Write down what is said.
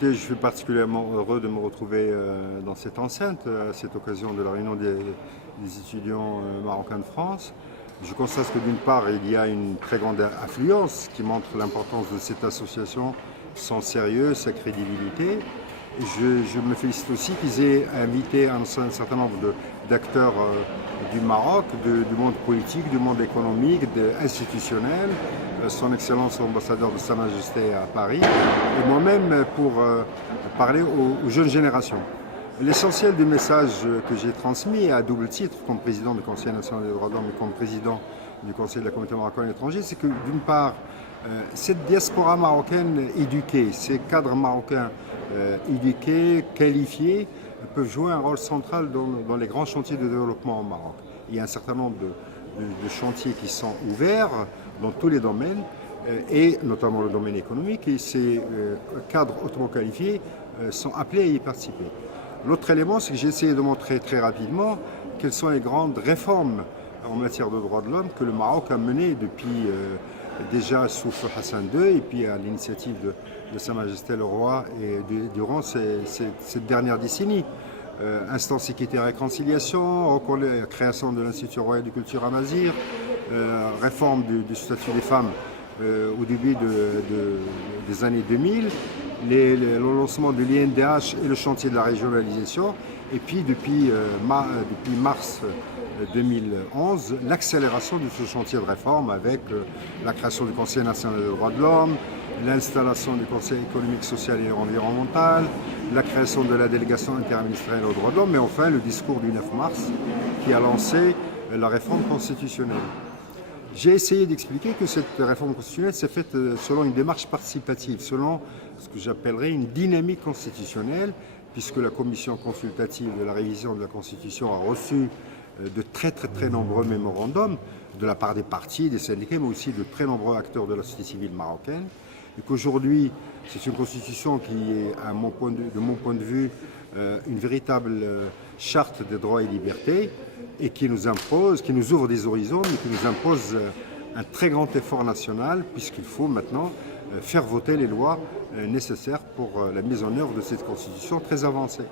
Écoutez, je suis particulièrement heureux de me retrouver dans cette enceinte, à cette occasion de la réunion des étudiants marocains de France. Je constate que d'une part, il y a une très grande affluence qui montre l'importance de cette association, son sérieux, sa crédibilité. Je me félicite aussi qu'ils aient invité un certain nombre d'acteurs du Maroc, du monde politique, du monde économique, institutionnel, son Excellence l'ambassadeur de Sa Majesté à Paris, et moi-même pour parler aux jeunes générations. L'essentiel du message que j'ai transmis à double titre, comme président du Conseil national des droits de l'homme et comme président du Conseil de la communauté marocaine à l'étranger, c'est que d'une part, cette diaspora marocaine éduquée, ces cadres marocains éduqués, qualifiés, peuvent jouer un rôle central dans les grands chantiers de développement au Maroc. Il y a un certain nombre de chantiers qui sont ouverts dans tous les domaines, et notamment le domaine économique, et ces cadres hautement qualifiés sont appelés à y participer. L'autre élément, c'est que j'ai essayé de montrer très rapidement quelles sont les grandes réformes en matière de droits de l'homme que le Maroc a menées depuis déjà sous Hassan II et puis à l'initiative de Sa Majesté le Roi et durant cette dernière décennie. Instance équité et réconciliation, création de l'Institut royal de culture à Mazir, réforme du statut des femmes au début des années 2000, le lancement de l'INDH et le chantier de la régionalisation, et puis depuis mars 2011, l'accélération de ce chantier de réforme avec la création du Conseil national des droits de l'homme, l'installation du Conseil économique, social et environnemental, la création de la délégation interministérielle aux droits de l'homme, mais enfin le discours du 9 mars qui a lancé la réforme constitutionnelle. J'ai essayé d'expliquer que cette réforme constitutionnelle s'est faite selon une démarche participative, selon ce que j'appellerais une dynamique constitutionnelle, puisque la commission consultative de la révision de la Constitution a reçu de très nombreux mémorandums de la part des partis, des syndicats, mais aussi de très nombreux acteurs de la société civile marocaine. Et qu'aujourd'hui, c'est une constitution qui est, de mon point de vue, une véritable charte des droits et libertés et qui nous impose, qui nous ouvre des horizons, mais qui nous impose un très grand effort national, puisqu'il faut maintenant faire voter les lois nécessaires pour la mise en œuvre de cette constitution très avancée.